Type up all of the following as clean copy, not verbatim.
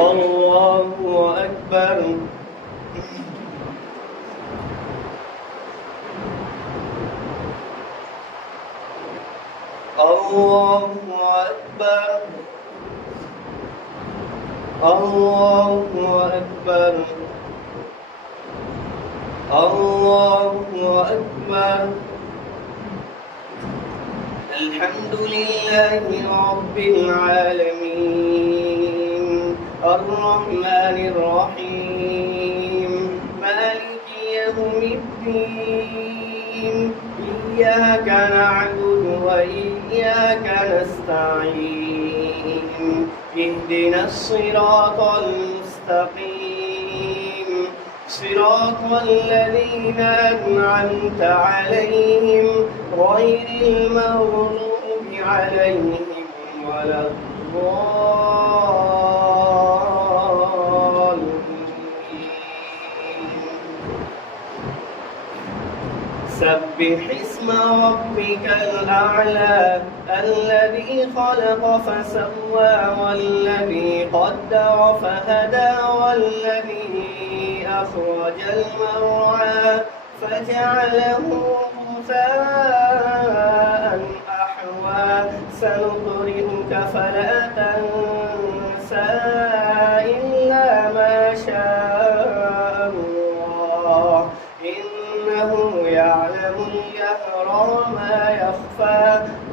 الله أكبر. الله أكبر. الله أكبر. الله أكبر. الحمد لله رب العالمين الرحمن الرحيم مالك يوم الدين إياك نعبد وإياك نستعين اهدنا الصراط المستقيم صراط الذين أنعمت عليهم غير المغضوب عليهم ولا الضالين. سبح اسم ربك الأعلى الذي خلق فسوى والذي قدر فهدى والذي أخرج المرعى فجعله غثاء أحوى سنقرئك فلا تنسى إلا ما شاء الله إنه يعلم الجهر وما يخفى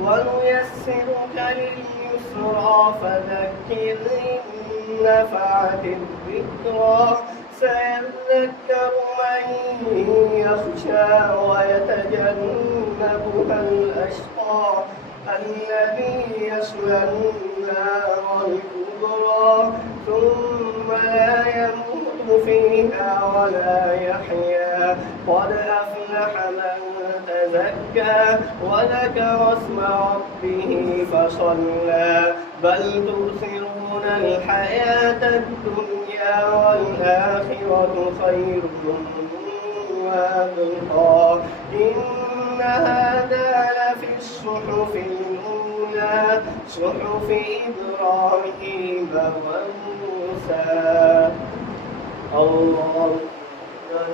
ونيسرك لليسرى فذكر إن نفعت الذكرى سيذكر من يخشى ويتجنبها الأشقى الذي يصلى النار الكبرى ثم لا يموت فيها ولا يحيا قد أفلح من تزكى وذكر اسم ربه فصلى بل تؤثرون الحياة الدنيا والآخرة خير وأبقى إن هذا لفي الصحف الأولى صحف إبراهيم وموسى. الله أكبر.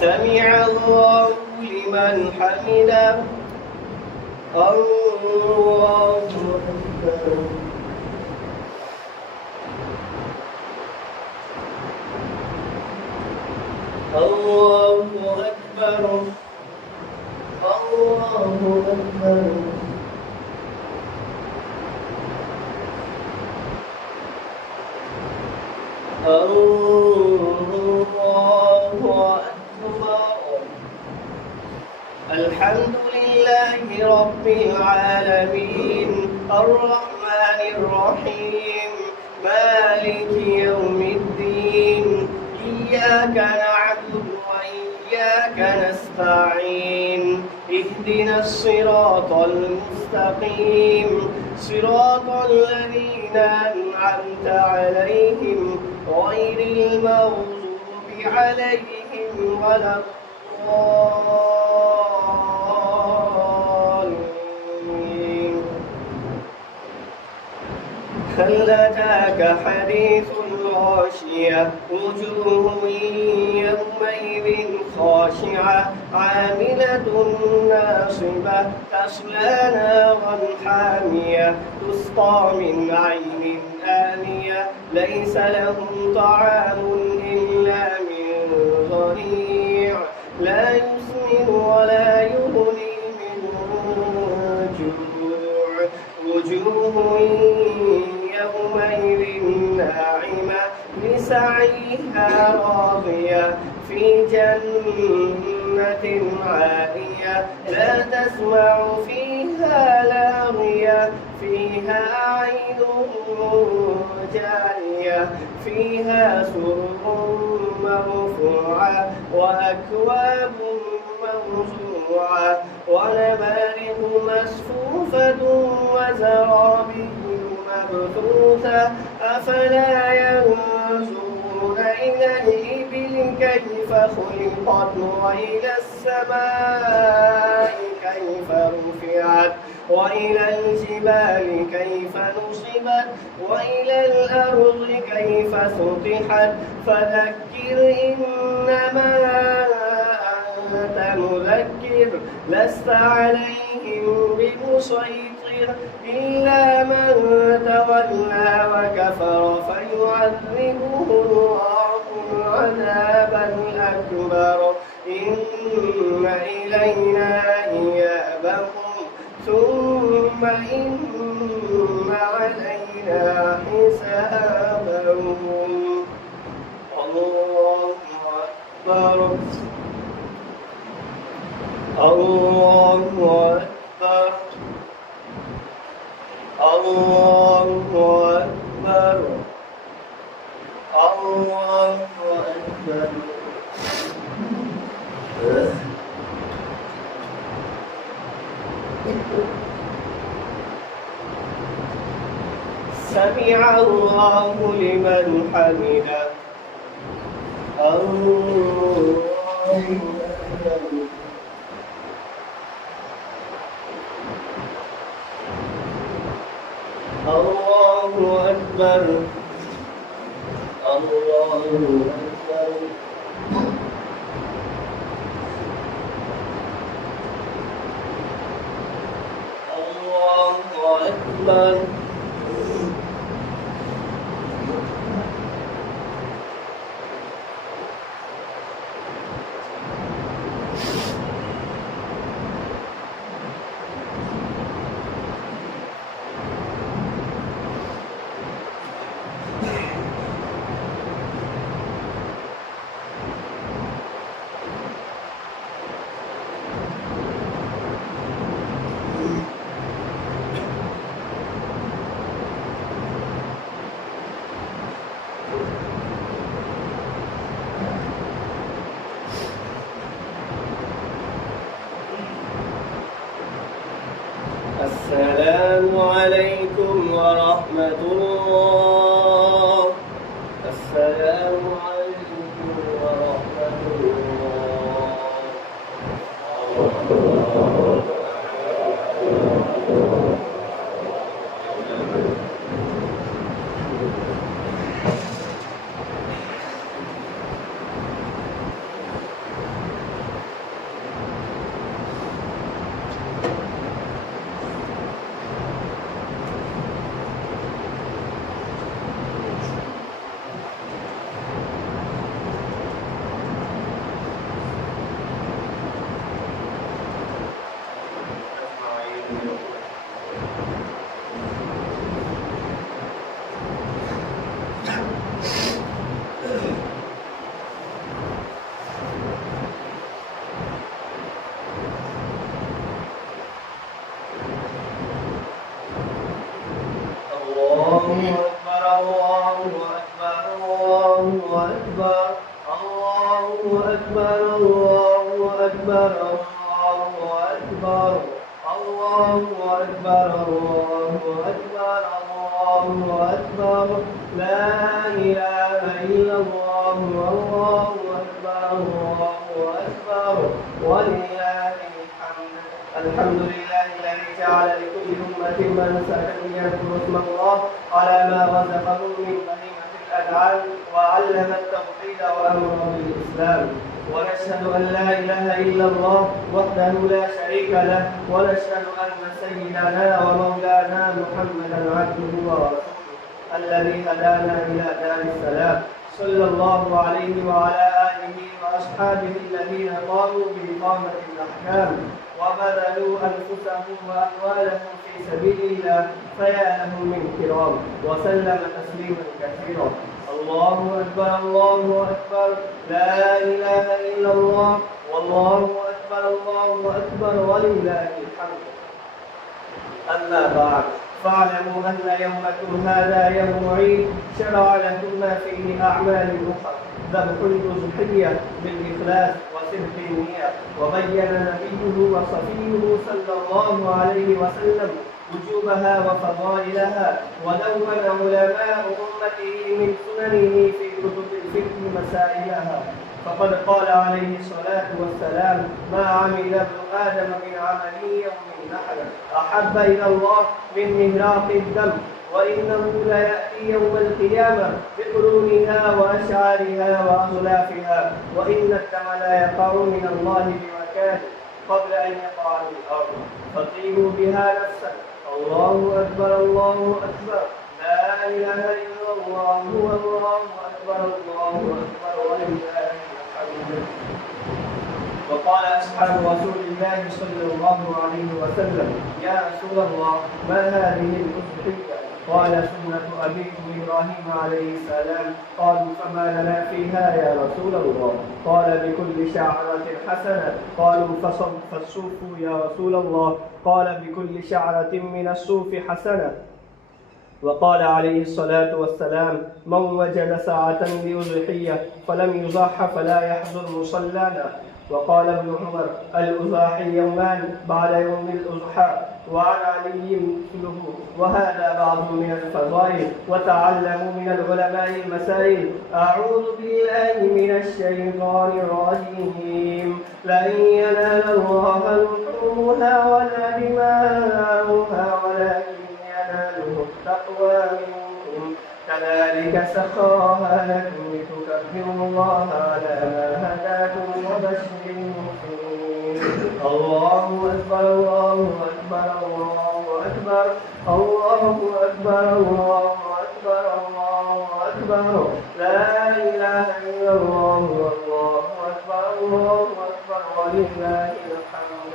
سمع الله لمن حمده. الله أكبر. الله أكبر. الله أكبر. الله أكبر. الحمد لله رب العالمين الرحمن الرحيم مالك يوم الدين إياك نعبد وإياك نستعين اهدنا الصراط المستقيم صراط الذين أنعمت عليهم غير المغضوب عليهم ولا الضالين. هل أتاك حديث الغاشية وجوه يومئذ خاشعة عاملة ناصبة تصلى نارا حامية تسقى من عين آنية ليس لهم طعام إلا من ضريع لا يسمن ولا يغني من جوع وجوه يومئذ ناعمة لسعيها راضية في جنة عالية لا تسمع فيها لاغية فيها عين جارية فيها سرر مرفوعة وأكواب موضوعة ونمارق مصفوفة وزرابي مبثوثة أفلا ينظرون إلى الإبل كيف خلقت وإلى السماء كيف رفعت وإلى الجبال كيف نصبت وإلى الأرض كيف سطحت فذكر إنما أنت مذكر لست عليهم بمسيطر إلا من تولى وكفر فيعذبه الله العذاب الأكبر إن إلينا إيابهم ثم إن علينا حسابهم. الله أكبر الله أكبر الله أكبر الله أكبر. سمع الله لمن حمده. الله أكبر. الله أكبر الله أكبر. الله أكبر. السلام عليكم ورحمة الله. السلام عليكم ورحمة الله. الحمد لله الذي جعل لكل أمة منسكا يذكر اسم الله على ما رزقهم من بهيمة الأنعام وعلم التوحيد وأمر بالإسلام. ونشهد أن لا إله إلا الله وحده لا شريك له ونشهد أن سيدنا ومولانا محمدا عبده ورسوله الذي هدانا إلى دار السلام صلى الله عليه وعلى آله وأصحابه الذين قاموا بإقامة الأحكام وبذلوا أنفسهم وأموالهم في سبيل الله فيا لهم من كرام وسلم تسليما كثيرا. الله أكبر الله أكبر لا إله إلا الله والله أكبر الله أكبر ولله الحمد. أما بعد فاعلموا أن يومكم هذا يوم عيد شرع لكم ما فيه أعمال أخرى ذبح الأضحية بالإخلاص وصدق النية. وبين نبيه وصفيه صلى الله عليه وسلم وجوبها وفضائلها ودون علماء أمته من سننه في كتب الفقه مسائلها فقد قال عليه الصلاة والسلام: ما عمل ابن آدم من عمل يوم أحد أحب إلى الله من مهراق الدم، وإنه ليأتي يوم القيامة بقرونها وأشعارها وأغلافها، وإن الدم لا يقع من الله بمكان قبل أن يقع من الأرض، فطيبوا بها نفسا. الله أكبر الله أكبر، لا إله إلا الله، والله أكبر الله أكبر، ولله الحمد. وقال أصحاب رسول الله صلى الله عليه وسلم: يا رسول الله، ما هذه الأضحية؟ قال: سنة أبيكم إبراهيم عليه السلام. قالوا: فما لنا فيها يا رسول الله؟ قال: بكل شعرة حسنة. قالوا: فالصوف يا رسول الله؟ قال: بكل شعرة من الصوف حسنة. وقال عليه الصلاة والسلام: من وجد ساعة لأضحية فلم يضح فلا يحضر مصلانا. وقال ابن عمر: الأضاحي يومان بعد يوم الأضحى. وعن علي مثله. وهذا بعض من الفضائل. وتعلموا من العلماء المسائل. أعوذ بالله من الشيطان الرجيم. لن ينال الله لحومها ولا دماؤها ولكن يناله التقوى منكم. كذلك سخرها لكم لتكبروا الله على ما هداكم وبشر المحسنين. الله أكبر الله أكبر الله أكبر الله أكبر الله أكبر الله أكبر، لا إله إلا الله، والله أكبر الله أكبر، ولله الحمد.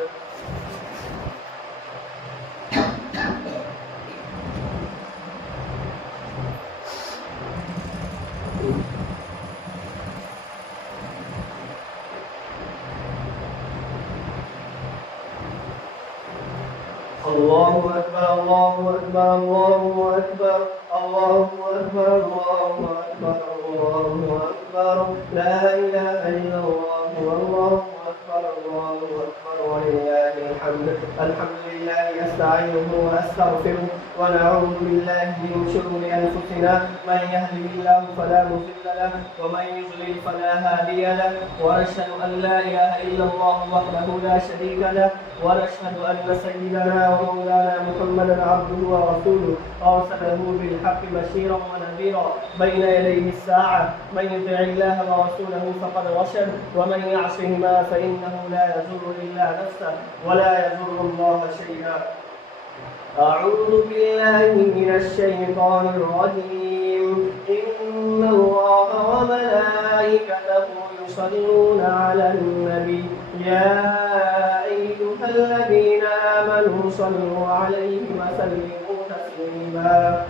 الله أكبر الله أكبر الله أكبر الله أكبر الله أكبر الله أكبر، لا إله إلا الله، والله أكبر الله أكبر، ولله الحمد. الحمد لله أستعينه وأستغفره ونعوذ بالله من شرور أنفسنا، من يهده الله فلا مضل له ومن يضلل فلا هادي له، وأشهد أن لا إله إلا الله وحده لا شريك له، ونشهد أن سيدنا ومولانا محمدا عبده ورسوله أرسله بالحق بشيرا ونذيرا بين يديه الساعة. من يطع الله ورسوله فقد رشد، ومن يعصهما فإنه لا يضر إلا نفسه ولا يضر الله شيئا. أعوذ بالله من الشيطان الرجيم. إن الله وملائكته يصلون على النبي، يا أيها الذين آمنوا صلوا عليه وسلموا تسليما.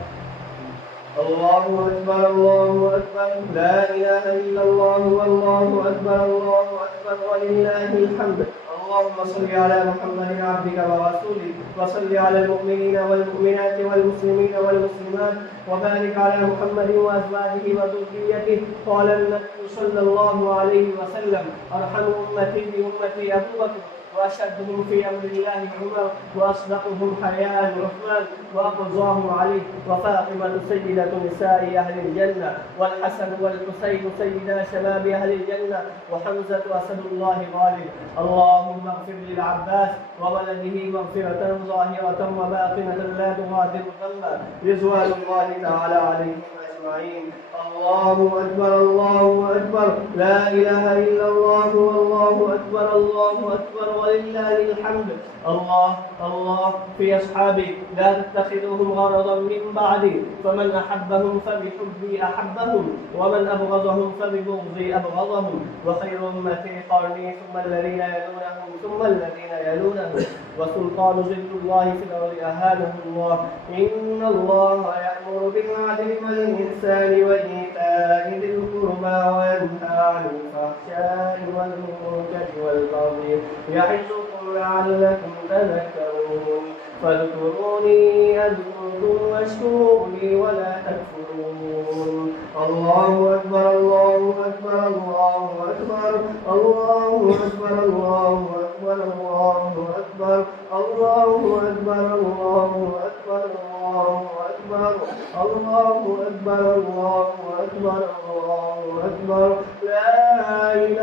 الله أكبر الله أكبر، لا إله إلا الله، والله أكبر الله أكبر، ولله الحمد. اللهم صل على محمد عبدك ورسولك، وصل على المؤمنين والمؤمنات والمسلمين والمسلمات، وبارك على محمد وأزواجه وذريته. قال النبي صلى الله عليه وسلم: أرحم أمتي بأمتي أبو بكر، وأشدهم في أمر الله عمر، وأصدقهم حياء عثمان، وأقظاهم علي، وفاطمة سيدة نساء أهل الجنة، والحسن والحسين سيدا شباب أهل الجنة، وحمزة أسد الله غالب. اللهم اغفر للعباس وولده مغفرة ظاهرة وباطنة لا تغادر ذنبا، رضوان الله تعالى عليهم أجمعين. الله أكبر الله أكبر، لا إله إلا الله، والله أكبر الله أكبر، ولله الحمد. الله الله في أصحابي، لا تتخذهم غرضا من بعدي، فمن أحبهم فبحبي أحبهم، ومن أبغضهم فببغضي أبغضهم. وخير أمتي قرني، ثم الذين يلونهم ثم الذين يلونهم، وسلطان ظل الله في الأرض أهانه الله. إن الله يأمر بالعدل والإحسان وإيتاء ذي القربى وينهى عن الفحشاء والمنكر والبغي، يعظكم لعلكم تذكرون. فاذكروني أذكركم واشكروا لي ولا تكفرون. الله أكبر الله أكبر الله أكبر الله أكبر الله أكبر الله أكبر الله أكبر الله أكبر الله أكبر الله أكبر الله أكبر الله أكبر لا إله